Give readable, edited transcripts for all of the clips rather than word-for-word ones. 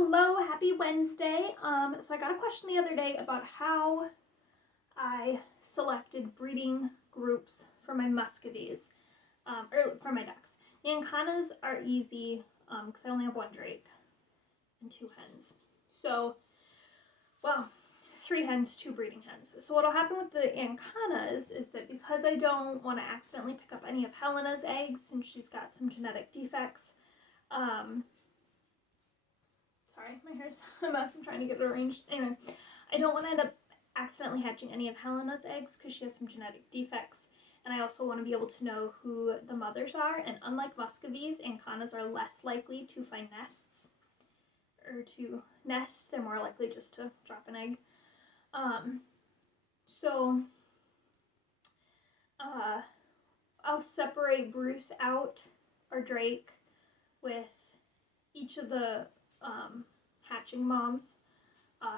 Hello, happy Wednesday. So I got a question the other day about how I selected breeding groups for my Muscovies, or for my ducks. The Ancanas are easy because I only have one drake and two hens. So, well, 3 hens, 2 breeding hens. So what'll happen with the Ancanas is that because I don't want to accidentally pick up any of Helena's eggs since she's got some genetic defects, sorry, my hair's a mess. I'm trying to get it arranged. Anyway, I don't want to end up accidentally hatching any of Helena's eggs because she has some genetic defects. And I also want to be able to know who the mothers are. And unlike Muscovies, Ancanas are less likely to find nests or to nest. They're more likely just to drop an egg. I'll separate Bruce out, or Drake, with each of the hatching moms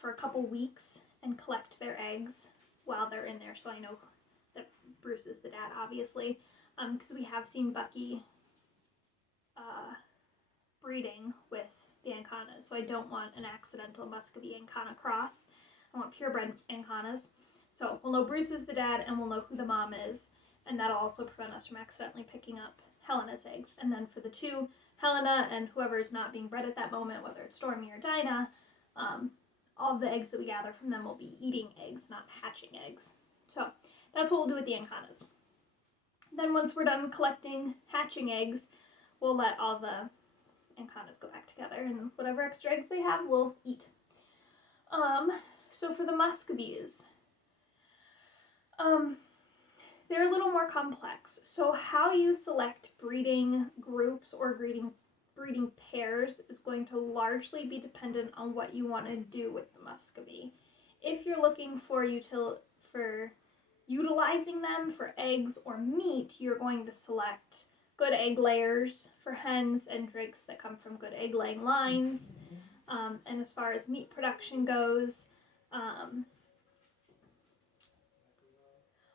for a couple weeks and collect their eggs while they're in there, so I know that Bruce is the dad, obviously, because we have seen Bucky breeding with the Ancanas, so I don't want an accidental Muscovy Ancana cross. I want purebred Ancanas, so we'll know Bruce is the dad and we'll know who the mom is, and that'll also prevent us from accidentally picking up Helena's eggs. And then for the 2, Helena and whoever is not being bred at that moment, whether it's Stormy or Dinah, all of the eggs that we gather from them will be eating eggs, not hatching eggs. So that's what we'll do with the Ancanas. Then once we're done collecting hatching eggs, we'll let all the Ancanas go back together, and whatever extra eggs they have, we'll eat. So for the Muscovies, they're a little more complex. So how you select breeding groups or breeding pairs is going to largely be dependent on what you want to do with the Muscovy. If you're looking for utilizing them for eggs or meat, you're going to select good egg layers for hens and drakes that come from good egg laying lines. And as far as meat production goes,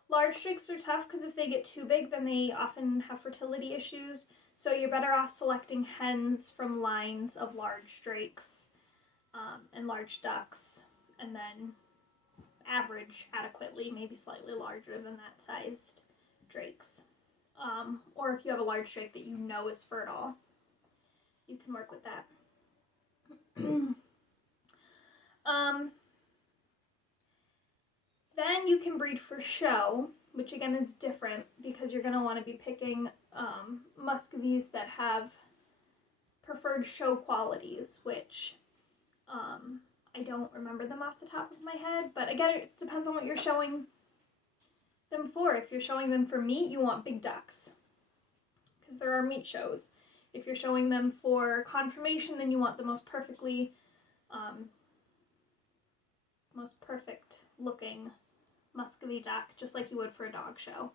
large drakes are tough because if they get too big, then they often have fertility issues. So you're better off selecting hens from lines of large drakes and large ducks, and then average adequately, maybe slightly larger than that sized drakes. Or if you have a large drake that you know is fertile, you can work with that. Then you can breed for show, which again is different because you're going to want to be picking Muscovies that have preferred show qualities, which I don't remember them off the top of my head, but again, it depends on what you're showing them for. If you're showing them for meat, you want big ducks because there are meat shows. If you're showing them for conformation, then you want the most perfect looking Muscovy duck, just like you would for a dog show,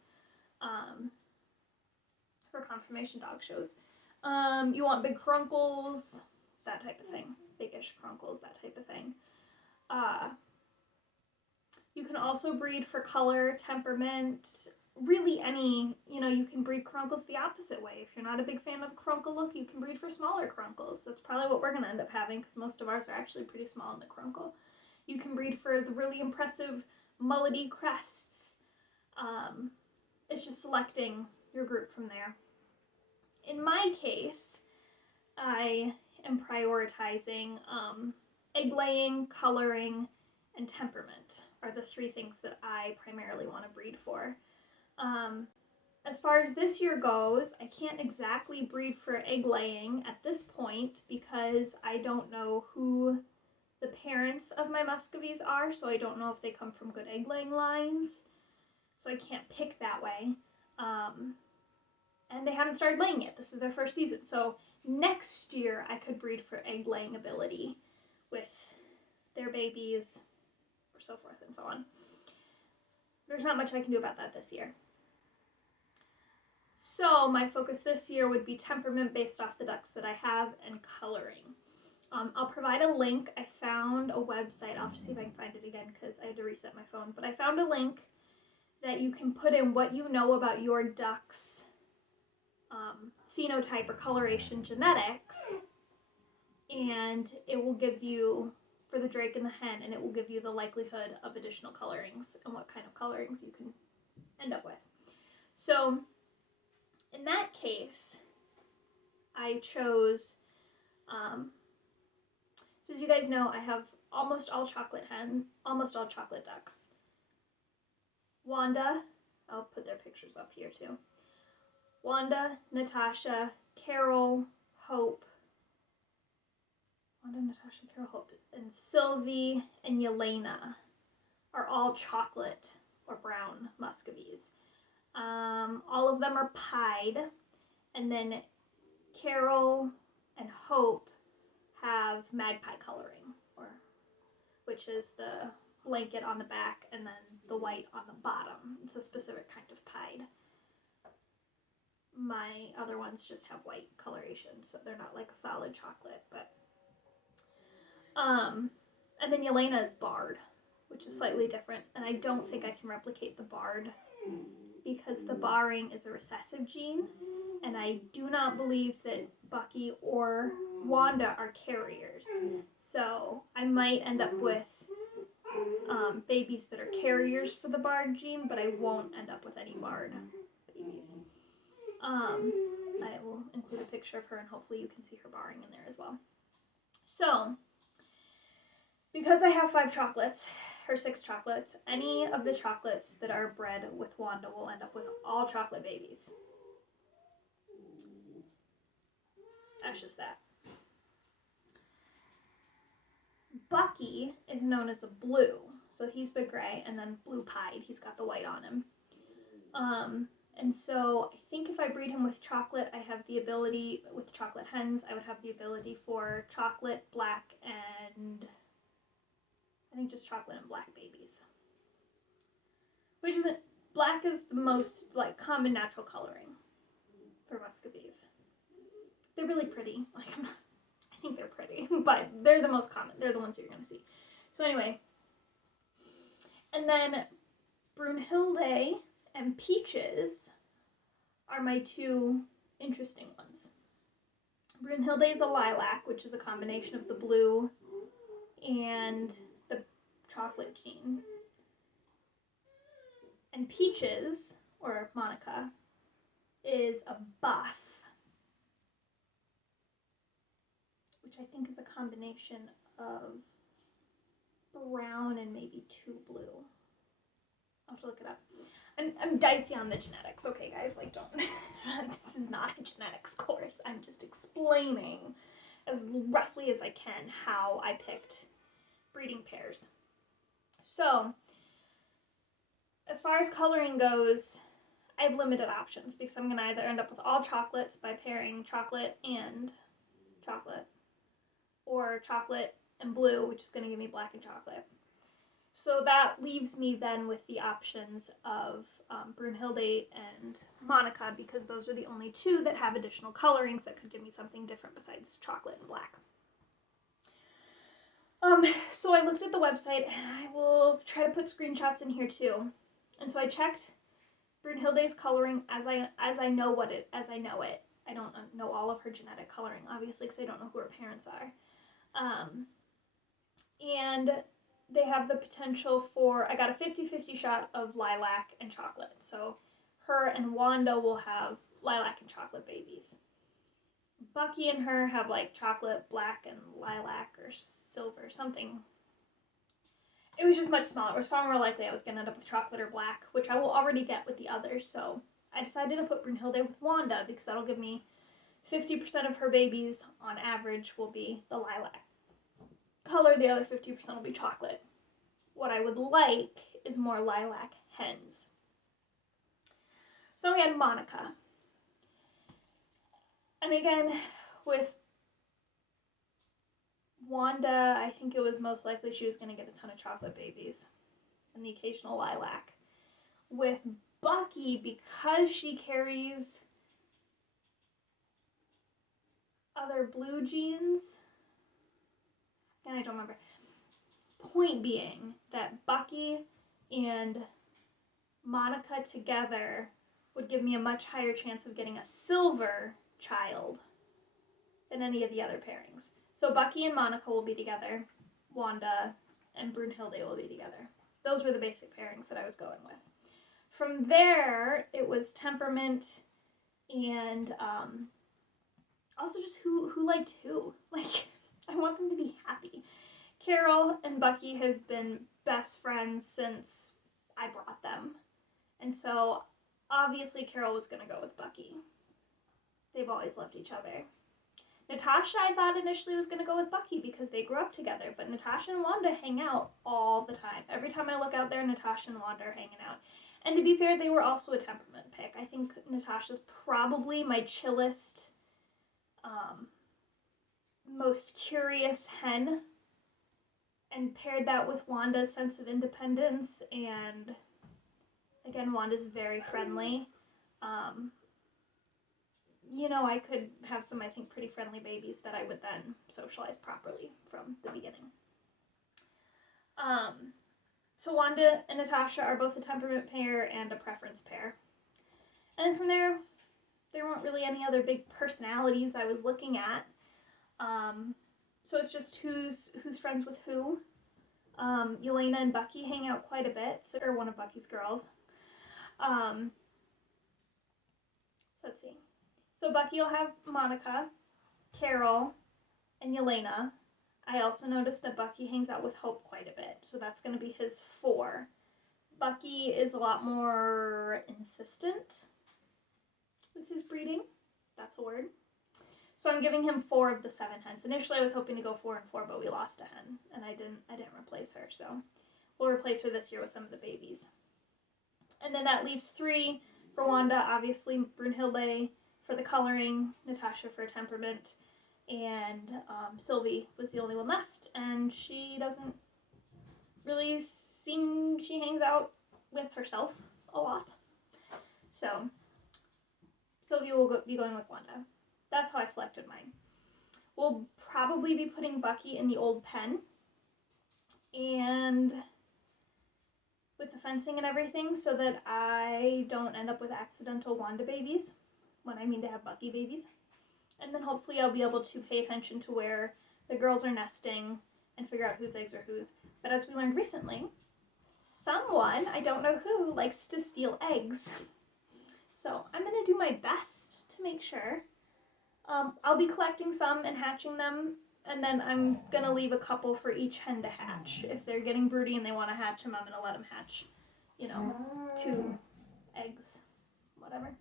for conformation dog shows. You want big crunkles, that type of thing, biggish crunkles, that type of thing. You can also breed for color, temperament, really any, you can breed crunkles the opposite way. If you're not a big fan of the crunkle look, you can breed for smaller crunkles. That's probably what we're going to end up having because most of ours are actually pretty small in the crunkle. You can breed for the really impressive mullety crests. It's just selecting your group from there. In my case, I am prioritizing egg laying, coloring, and temperament are the 3 things that I primarily want to breed for. As far as this year goes, I can't exactly breed for egg laying at this point because I don't know who the parents of my Muscovies are, so I don't know if they come from good egg laying lines, so I can't pick that way. And they haven't started laying yet. This is their first season, so next year I could breed for egg laying ability with their babies, or so forth and so on. There's not much I can do about that this year. So my focus this year would be temperament based off the ducks that I have and coloring. I'll provide a link. I found a website. I'll just see if I can find it again because I had to reset my phone. But I found a link that you can put in what you know about your duck's phenotype or coloration genetics and it will give you, for the drake and the hen, and it will give you the likelihood of additional colorings and what kind of colorings you can end up with. So in that case, I chose, so as you guys know, I have almost all chocolate ducks. Wanda, I'll put their pictures up here too. Wanda, Natasha, Carol, Hope, and Sylvie and Yelena are all chocolate or brown Muscovies. All of them are pied, and then Carol and Hope have magpie coloring, which is the blanket on the back and then the white on the bottom. It's a specific kind of pied. My other ones just have white coloration, so they're not like a solid chocolate, but and then Yelena is barred, which is slightly different, and I don't think I can replicate the barred because the barring is a recessive gene, and I do not believe that Bucky or Wanda are carriers. So I might end up with babies that are carriers for the barred gene, but I won't end up with any barred babies. I will include a picture of her, and hopefully you can see her barring in there as well. So, because I have 5 chocolates, or 6 chocolates, any of the chocolates that are bred with Wanda will end up with all chocolate babies. That's just that. Bucky is known as a blue, so he's the gray, and then blue pied, he's got the white on him. And so I think if I breed him with chocolate, I have the ability, with chocolate hens, I would have the ability for chocolate, black, and I think just chocolate and black babies. Which isn't, black is the most like common natural coloring for Muscovies. They're really pretty. Like, I think they're pretty, but they're the most common. They're the ones you're going to see. So anyway, and then Brunhilde and Peaches are my 2 interesting ones. Brunhilde is a lilac, which is a combination of the blue and the chocolate gene. And Peaches, or Monica, is a buff, which I think is a combination of brown and maybe 2 blue. I'll have to look it up. I'm dicey on the genetics, okay guys, like don't, this is not a genetics course, I'm just explaining as roughly as I can how I picked breeding pairs. So, as far as coloring goes, I have limited options because I'm going to either end up with all chocolates by pairing chocolate and chocolate, or chocolate and blue, which is going to give me black and chocolate. So that leaves me then with the options of Brunhilde and Monica, because those are the only 2 that have additional colorings that could give me something different besides chocolate and black. So I looked at the website, and I will try to put screenshots in here too. And so I checked Brunhilde's coloring as I know it. I don't know all of her genetic coloring, obviously, because I don't know who her parents are. And they have the potential for, I got a 50-50 shot of lilac and chocolate. So her and Wanda will have lilac and chocolate babies. Bucky and her have like chocolate, black, and lilac or silver, something. It was just much smaller. It was far more likely I was going to end up with chocolate or black, which I will already get with the others. So I decided to put Brunhilde with Wanda because that'll give me 50% of her babies on average will be the lilac color. The other 50% will be chocolate. What I would like is more lilac hens. So we had Monica. And again, with Wanda, I think it was most likely she was going to get a ton of chocolate babies and the occasional lilac. With Bucky, because she carries other blue genes, and I don't remember. Point being that Bucky and Monica together would give me a much higher chance of getting a silver child than any of the other pairings. So Bucky and Monica will be together. Wanda and Brunhilde will be together. Those were the basic pairings that I was going with. From there, it was Temperament and also just who liked who. Like, I want them to be happy. Carol and Bucky have been best friends since I brought them. And so, obviously, Carol was going to go with Bucky. They've always loved each other. Natasha, I thought initially was going to go with Bucky because they grew up together, but Natasha and Wanda hang out all the time. Every time I look out there, Natasha and Wanda are hanging out. And to be fair, they were also a Temperament pick. I think Natasha's probably my chillest, most curious hen, and paired that with Wanda's sense of independence, and again, Wanda's very friendly. You know, I could have some, I think, pretty friendly babies that I would then socialize properly from the beginning. So Wanda and Natasha are both a Temperament pair and a preference pair. And then from there weren't really any other big personalities I was looking at. So it's just who's friends with who. Yelena and Bucky hang out quite a bit, or one of Bucky's girls. So let's see. So Bucky will have Monica, Carol, and Yelena. I also noticed that Bucky hangs out with Hope quite a bit, so that's going to be his 4. Bucky is a lot more insistent with his breeding. That's a word. So I'm giving him 4 of the 7 hens. Initially I was hoping to go 4 and 4, but we lost a hen, and I didn't replace her, so we'll replace her this year with some of the babies. And then that leaves 3 for Wanda, obviously Brunhilde for the coloring, Natasha for Temperament, and Sylvie was the only one left, and she doesn't really seem, she hangs out with herself a lot. So Sylvie will be going with Wanda. That's how I selected mine. We'll probably be putting Bucky in the old pen, and with the fencing and everything, so that I don't end up with accidental Wanda babies when I mean to have Bucky babies. And then hopefully I'll be able to pay attention to where the girls are nesting and figure out whose eggs are whose. But as we learned recently, someone, I don't know who, likes to steal eggs. So I'm going to do my best to make sure. I'll be collecting some and hatching them, and then I'm going to leave a couple for each hen to hatch. If they're getting broody and they want to hatch them, I'm going to let them hatch, 2 eggs, whatever.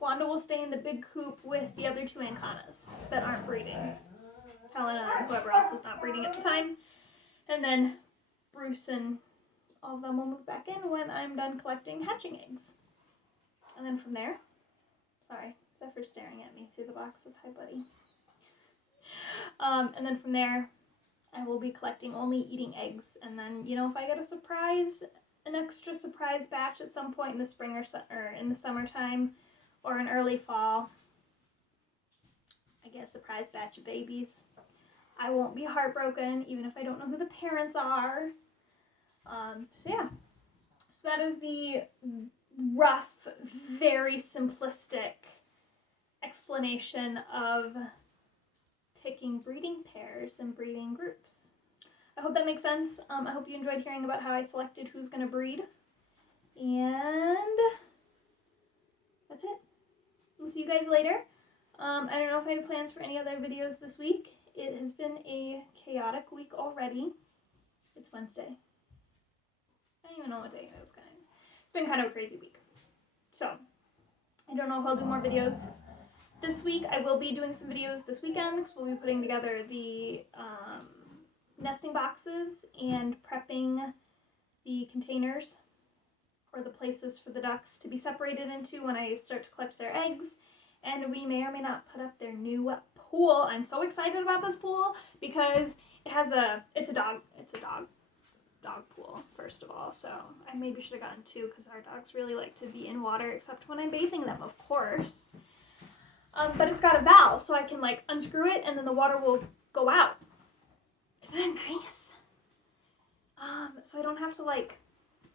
Wanda will stay in the big coop with the other 2 Ancanas that aren't breeding. Helena and whoever else is not breeding at the time. And then Bruce and all of them will move back in when I'm done collecting hatching eggs. And then from there, sorry, Zephyr's staring at me through the boxes. Hi, buddy. And then from there, I will be collecting only eating eggs. And then, if I get a surprise, an extra surprise batch at some point in the spring or in the summertime or in early fall, I get a surprise batch of babies. I won't be heartbroken, even if I don't know who the parents are. So yeah. So that is the rough, very simplistic explanation of picking breeding pairs and breeding groups. I hope that makes sense. I hope you enjoyed hearing about how I selected who's going to breed. And that's it. We'll see you guys later. I don't know if I have plans for any other videos this week. It has been a chaotic week already. It's Wednesday. I don't even know what day it is, guys. It's been kind of a crazy week. So, I don't know if I'll do more videos this week. I will be doing some videos this weekend because we'll be putting together the nesting boxes and prepping the containers or the places for the ducks to be separated into when I start to collect their eggs. And we may or may not put up their new pool. I'm so excited about this pool because it's a dog pool, first of all. So I maybe should have gotten 2 because our dogs really like to be in water, except when I'm bathing them, of course. But it's got a valve, so I can unscrew it and then the water will go out. Isn't that nice? So I don't have to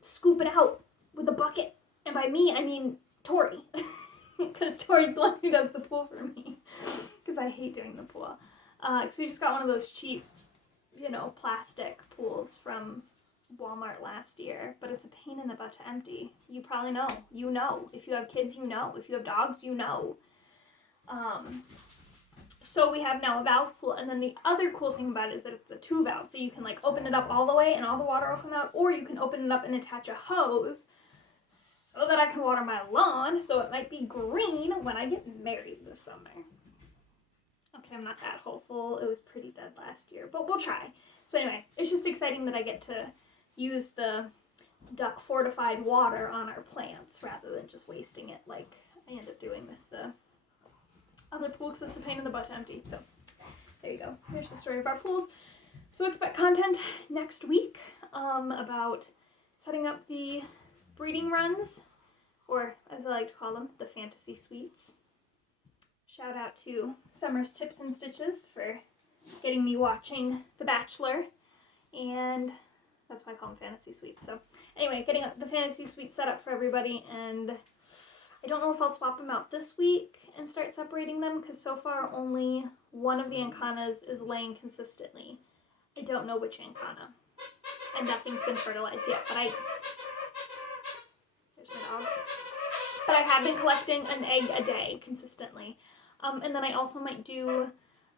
scoop it out with a bucket. And by me, I mean Tori. because Tori's the one who does the pool for me, because I hate doing the pool. Because we just got one of those cheap, plastic pools from Walmart last year, but it's a pain in the butt to empty. You probably know. You know. If you have kids, you know. If you have dogs, you know. So we have now a valve pool, and then the other cool thing about it is that it's a 2-valve, so you can open it up all the way and all the water will come out, or you can open it up and attach a hose so that I can water my lawn, so it might be green when I get married this summer. Okay, I'm not that hopeful. It was pretty dead last year, but we'll try. So anyway, it's just exciting that I get to use the duck fortified water on our plants rather than just wasting it like I end up doing with the other pool because it's a pain in the butt to empty. So there you go. Here's the story of our pools. So expect content next week about setting up the breeding runs, or as I like to call them, the fantasy suites. Shout out to Summer's Tips and Stitches for getting me watching The Bachelor, and that's why I call them fantasy suites. So anyway, getting the fantasy suite set up for everybody, and I don't know if I'll swap them out this week and start separating them, because so far only one of the Ancanas is laying consistently. I don't know which Ancana, and nothing's been fertilized yet, but there's my dogs. But I have been collecting an egg a day consistently. And then I also might do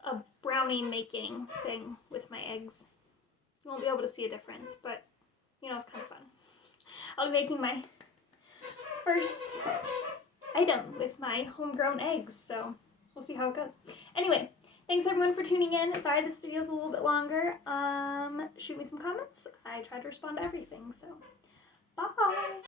a brownie making thing with my eggs. You won't be able to see a difference, but it's kind of fun. I'll be making my first item with my homegrown eggs, so we'll see how it goes. Anyway, thanks everyone for tuning in. Sorry this video's a little bit longer. Shoot me some comments. I try to respond to everything, so bye!